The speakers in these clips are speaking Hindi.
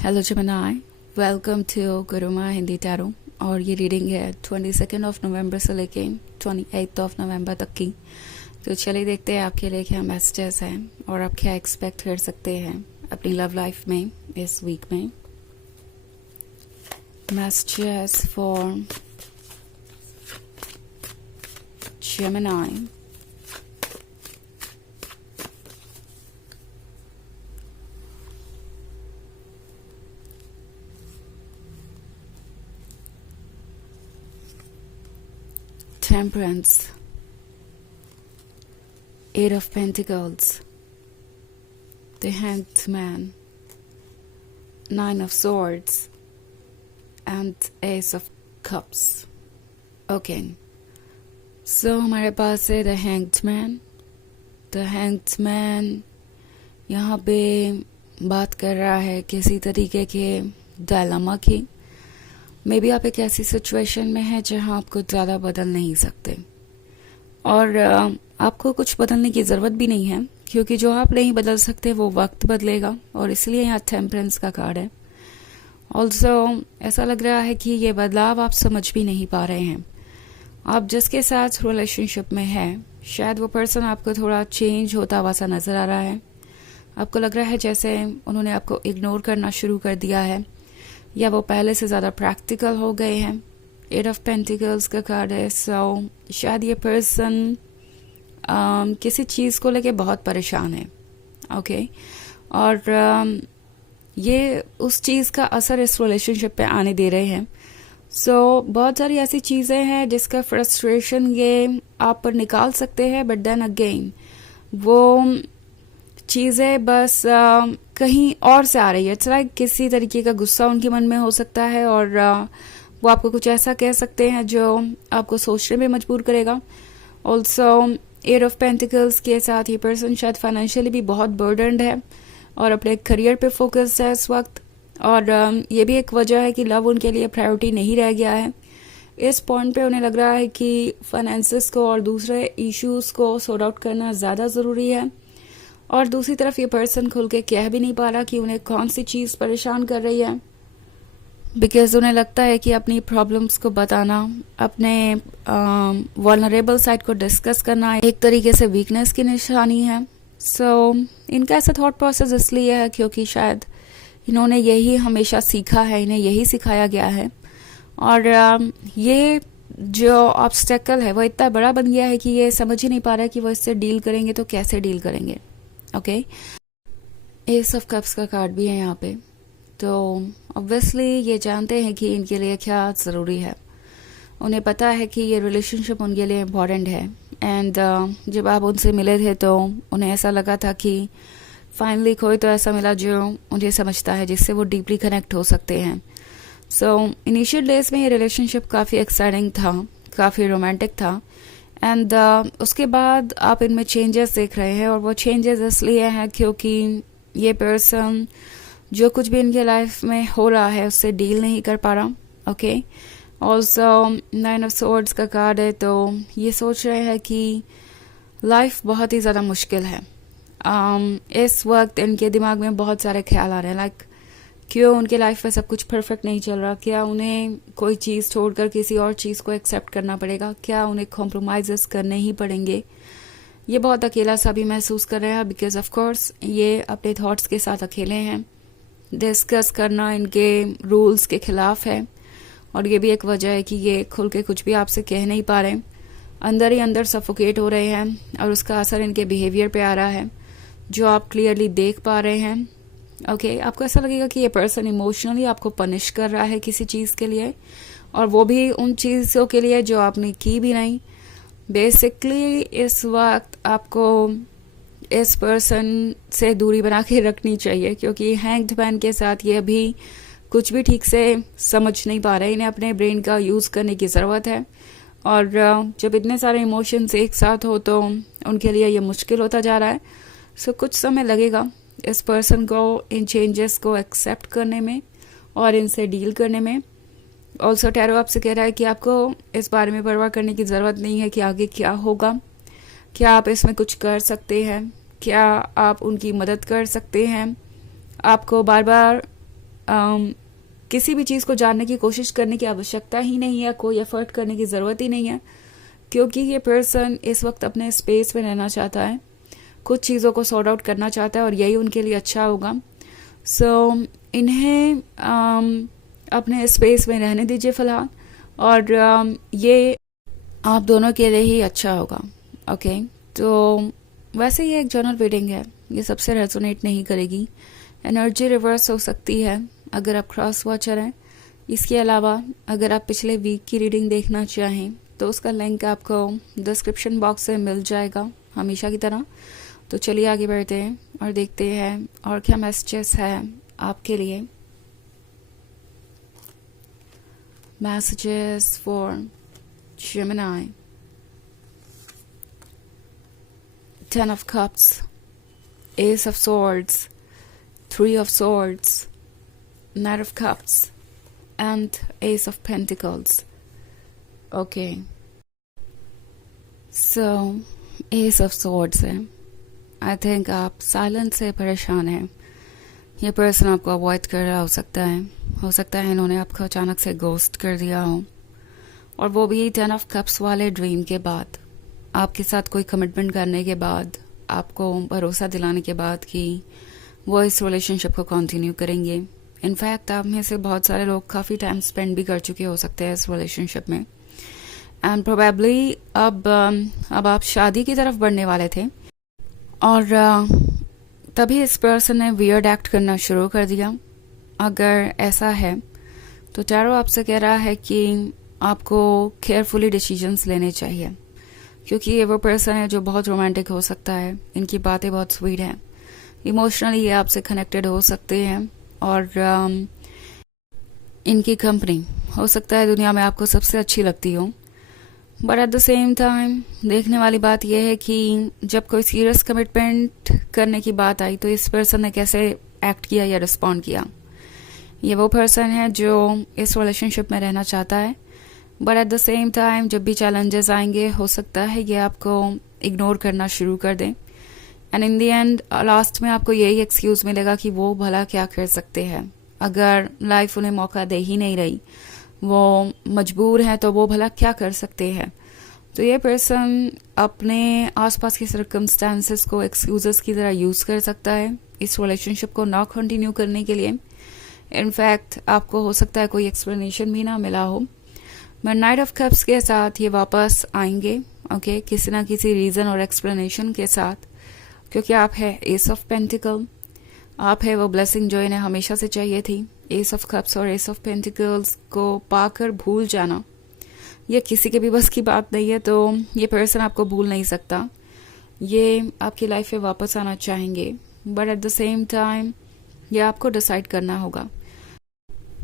हेलो जमनाई, welcome to Guruma Hindi tarot. और ये रीडिंग है 22 नवंबर से लेके 28 नवंबर तक की। तो चलिए देखते हैं आपके लिए क्या मैसेजेस हैं और आप क्या एक्सपेक्ट कर सकते हैं अपनी लव लाइफ में इस वीक में। Messages for Gemini. Temperance, Eight of Pentacles, the Hanged Man, Nine of Swords, and Ace of Cups. Okay, so हमारे पास है The Hanged Man. The Hanged Man यहाँ पे बात कर रहा है किसी तरीके के डायलमा की। मे बी आप एक ऐसी सिचुएशन में है जहां आप कुछ ज़्यादा बदल नहीं सकते और आपको कुछ बदलने की ज़रूरत भी नहीं है, क्योंकि जो आप नहीं बदल सकते वो वक्त बदलेगा। और इसलिए यहाँ टेम्परेंस का कार्ड है। ऑल्सो ऐसा लग रहा है कि ये बदलाव आप समझ भी नहीं पा रहे हैं। आप जिसके साथ रिलेशनशिप में है, शायद वो पर्सन आपको थोड़ा चेंज होता हुआ सा नज़र आ रहा है। आपको लग रहा है जैसे उन्होंने आपको इग्नोर करना शुरू कर दिया है, या वो पहले से ज़्यादा प्रैक्टिकल हो गए हैं। एट ऑफ पेंटिकल्स का कार्ड है। सो शायद ये पर्सन किसी चीज़ को लेके बहुत परेशान है। ओके और ये उस चीज़ का असर इस रिलेशनशिप पे आने दे रहे हैं। सो बहुत सारी ऐसी चीज़ें हैं जिसका फ्रस्ट्रेशन ये आप पर निकाल सकते हैं, बट देन अगेन वो चीज़ें बस कहीं और से आ रही है। इट्स लाइक किसी तरीके का गुस्सा उनके मन में हो सकता है और वो आपको कुछ ऐसा कह सकते हैं जो आपको सोचने में मजबूर करेगा। ऑल्सो एट ऑफ पेंटिकल्स के साथ ये पर्सन शायद फाइनेंशियली भी बहुत बर्डनड है और अपने करियर पे फोकस्ड है इस वक्त। और ये भी एक वजह है कि लव उनके लिए प्रायोरिटी नहीं रह गया है। इस पॉइंट पे उन्हें लग रहा है कि फाइनेंसिस को और दूसरे इश्यूज को सॉर्ट आउट करना ज़्यादा ज़रूरी है। और दूसरी तरफ ये पर्सन खुल के कह भी नहीं पा रहा कि उन्हें कौन सी चीज़ परेशान कर रही है, बिकॉज उन्हें लगता है कि अपनी प्रॉब्लम्स को बताना, अपने वल्नरेबल साइड को डिस्कस करना एक तरीके से वीकनेस की निशानी है। सो इनका ऐसा थॉट प्रोसेस इसलिए है क्योंकि शायद इन्होंने यही हमेशा सीखा है, इन्हें यही सिखाया गया है। और ये जो ऑब्स्टेकल है वो इतना बड़ा बन गया है कि ये समझ ही नहीं पा रहा है कि वो इससे डील करेंगे तो कैसे डील करेंगे। ओके, एस ऑफ कप्स का कार्ड भी है यहाँ पे। तो ऑब्वियसली ये जानते हैं कि इनके लिए क्या ज़रूरी है। उन्हें पता है कि ये रिलेशनशिप उनके लिए इम्पॉर्टेंट है। एंड जब आप उनसे मिले थे तो उन्हें ऐसा लगा था कि फाइनली कोई तो ऐसा मिला जो उन्हें समझता है, जिससे वो डीपली कनेक्ट हो सकते हैं। सो इनिशियल डेज में ये रिलेशनशिप काफ़ी एक्साइटिंग था, काफ़ी रोमांटिक था। एंड उसके बाद आप इनमें चेंजेस देख रहे हैं, और वो चेंजेस इसलिए हैं क्योंकि ये पर्सन जो कुछ भी इनके लाइफ में हो रहा है उससे डील नहीं कर पा रहा। Okay, also nine of swords का कार्ड है। तो ये सोच रहे हैं कि लाइफ बहुत ही ज़्यादा मुश्किल है। इस वक्त इनके दिमाग में बहुत सारे ख्याल आ रहे हैं, लाइक क्यों उनके लाइफ में सब कुछ परफेक्ट नहीं चल रहा, क्या उन्हें कोई चीज़ छोड़कर किसी और चीज़ को एक्सेप्ट करना पड़ेगा, क्या उन्हें कॉम्प्रोमाइज़ करने ही पड़ेंगे। ये बहुत अकेला सा भी महसूस कर रहे हैं, बिकॉज ऑफ कोर्स ये अपने थॉट्स के साथ अकेले हैं। डिस्कस करना इनके रूल्स के खिलाफ है, और ये भी एक वजह है कि ये खुल के कुछ भी आपसे कह नहीं पा रहे, अंदर ही अंदर सफोकेट हो रहे हैं, और उसका असर इनके बिहेवियर पे आ रहा है जो आप क्लियरली देख पा रहे हैं। ओके, आपको ऐसा लगेगा कि ये पर्सन इमोशनली आपको पनिश कर रहा है किसी चीज़ के लिए, और वो भी उन चीज़ों के लिए जो आपने की भी नहीं। बेसिकली इस वक्त आपको इस पर्सन से दूरी बना के रखनी चाहिए, क्योंकि हैंग्ड मैन के साथ ये अभी कुछ भी ठीक से समझ नहीं पा रहे। इन्हें अपने ब्रेन का यूज़ करने की ज़रूरत है, और जब इतने सारे इमोशंस एक साथ हो तो उनके लिए ये मुश्किल होता जा रहा है। सो कुछ समय लगेगा इस पर्सन को इन चेंजेस को एक्सेप्ट करने में और इनसे डील करने में। ऑल्सो टैरो आपसे कह रहा है कि आपको इस बारे में परवाह करने की ज़रूरत नहीं है कि आगे क्या होगा, क्या आप इसमें कुछ कर सकते हैं, क्या आप उनकी मदद कर सकते हैं। आपको बार बार किसी भी चीज़ को जानने की कोशिश करने की आवश्यकता ही नहीं है, कोई एफर्ट करने की ज़रूरत ही नहीं है, क्योंकि ये पर्सन इस वक्त अपने स्पेस में रहना चाहता है, कुछ चीज़ों को सॉर्ट आउट करना चाहता है और यही उनके लिए अच्छा होगा। सो इन्हें अपने स्पेस में रहने दीजिए फ़िलहाल, और ये आप दोनों के लिए ही अच्छा होगा। ओके, तो वैसे ये एक जनरल रीडिंग है, ये सबसे रेजोनेट नहीं करेगी, एनर्जी रिवर्स हो सकती है अगर आप क्रॉस वॉचर हैं। इसके अलावा अगर आप पिछले वीक की रीडिंग देखना चाहें तो उसका लिंक आपको डिस्क्रिप्शन बॉक्स में मिल जाएगा हमेशा की तरह। तो चलिए आगे बढ़ते हैं और देखते हैं और क्या मैसेजेस है आपके लिए। Messages for Gemini, 10 of Cups, Ace of Swords, 3 of Swords, Knight of Cups, and Ace of Pentacles. Okay. So, Ace of Swords है। I think आप साइलेंस से परेशान हैं। ये पर्सन आपको अवॉइड कर रहा हो सकता है इन्होंने आपको अचानक से गोस्ट कर दिया हो, और वो भी 10 ऑफ कप्स वाले ड्रीम के बाद, आपके साथ कोई कमिटमेंट करने के बाद, आपको भरोसा दिलाने के बाद कि वो इस रिलेशनशिप को कंटिन्यू करेंगे। इनफैक्ट आप में से बहुत सारे लोग काफ़ी टाइम स्पेंड भी कर चुके हो सकते हैं इस रिलेशनशिप में, एंड प्रोबेबली अब आप शादी की तरफ बढ़ने वाले थे, और तभी इस पर्सन ने वियर्ड एक्ट करना शुरू कर दिया। अगर ऐसा है तो टैरो आपसे कह रहा है कि आपको केयरफुली डिसीजंस लेने चाहिए, क्योंकि ये वो पर्सन है जो बहुत रोमांटिक हो सकता है, इनकी बातें बहुत स्वीट हैं, इमोशनली ये आपसे कनेक्टेड हो सकते हैं, और इनकी कंपनी हो सकता है दुनिया में आपको सबसे अच्छी लगती हो। But at the same time देखने वाली बात यह है कि जब कोई सीरियस कमिटमेंट करने की बात आई तो इस पर्सन ने कैसे एक्ट किया या रिस्पॉन्ड किया। ये वो पर्सन है जो इस रिलेशनशिप में रहना चाहता है, but at the same time जब भी चैलेंजेस आएंगे हो सकता है ये आपको इग्नोर करना शुरू कर दें, and in the end last में आपको यही एक्सक्यूज़ मिलेगा कि वो भला क्या कर सकते हैं। अगर लाइफ उन्हें मौका दे ही नहीं रही, वो मजबूर हैं, तो वो भला क्या कर सकते हैं। तो ये पर्सन अपने आसपास के सर्कमस्टांसेस को एक्सक्यूज़ेस की तरह यूज़ कर सकता है इस रिलेशनशिप को ना कंटिन्यू करने के लिए। इनफैक्ट आपको हो सकता है कोई एक्सप्लेनेशन भी ना मिला हो, बट नाइट ऑफ कप्स के साथ ये वापस आएंगे, ओके, किसी ना किसी रीज़न और एक्सप्लेनेशन के साथ, क्योंकि आप है एस ऑफ पेंटिकल, आप है वो ब्लेसिंग जो इन्हें हमेशा से चाहिए थी। एस ऑफ कप्स और एस ऑफ पेंटिकल्स को पाकर भूल जाना ये किसी के भी बस की बात नहीं है, तो ये पर्सन आपको भूल नहीं सकता, ये आपकी लाइफ में वापस आना चाहेंगे, but at the same time ये आपको डिसाइड करना होगा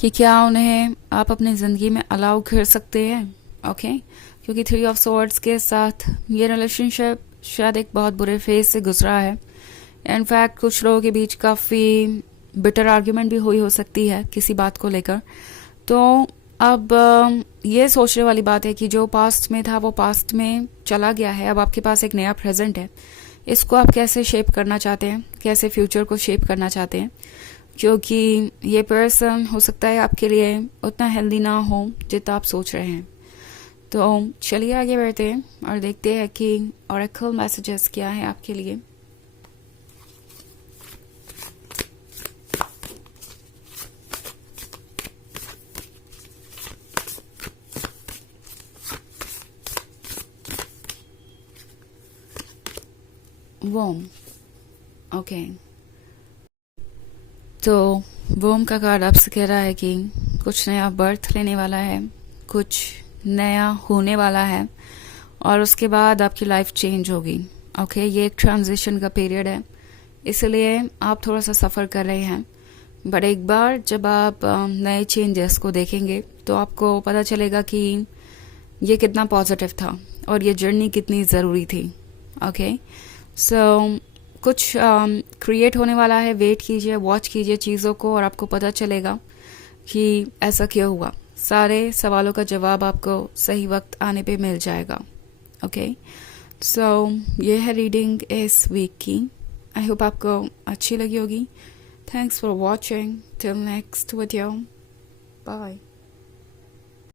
कि क्या उन्हें आप अपनी ज़िंदगी में अलाउ कर सकते हैं। ओके, क्योंकि 3 ऑफ सॉर्ड्स के साथ ये रिलेशनशिप शायद एक बहुत बुरे फेज से गुजरा है। इनफैक्ट कुछ लोगों के बीच काफ़ी बिटर आर्ग्यूमेंट भी हुई हो सकती है किसी बात को लेकर। तो अब ये सोचने वाली बात है कि जो पास्ट में था वो पास्ट में चला गया है, अब आपके पास एक नया प्रेजेंट है, इसको आप कैसे शेप करना चाहते हैं, कैसे फ्यूचर को शेप करना चाहते हैं, क्योंकि ये पर्सन हो सकता है आपके लिए उतना हेल्दी ना हो जितना आप सोच रहे हैं। तो चलिए आगे बढ़ते हैं और देखते हैं कि ऑरेकल मैसेजेस क्या हैं आपके लिए। वोम, ओके, तो वोम का कार्ड आपसे कह रहा है कि कुछ नया बर्थ लेने वाला है, कुछ नया होने वाला है, और उसके बाद आपकी लाइफ चेंज होगी। ओके, ये एक ट्रांजिशन का पीरियड है, इसलिए आप थोड़ा सा सफ़र कर रहे हैं, बट एक बार जब आप नए चेंजेस को देखेंगे तो आपको पता चलेगा कि ये कितना पॉजिटिव था और ये जर्नी कितनी ज़रूरी थी। ओके, सो कुछ क्रिएट होने वाला है, वेट कीजिए, वॉच कीजिए चीज़ों को, और आपको पता चलेगा कि ऐसा क्यों हुआ। सारे सवालों का जवाब आपको सही वक्त आने पे मिल जाएगा। ओके, सो ये है रीडिंग इस वीक की। आई होप आपको अच्छी लगी होगी। Thanks for watching. Till next video. Bye.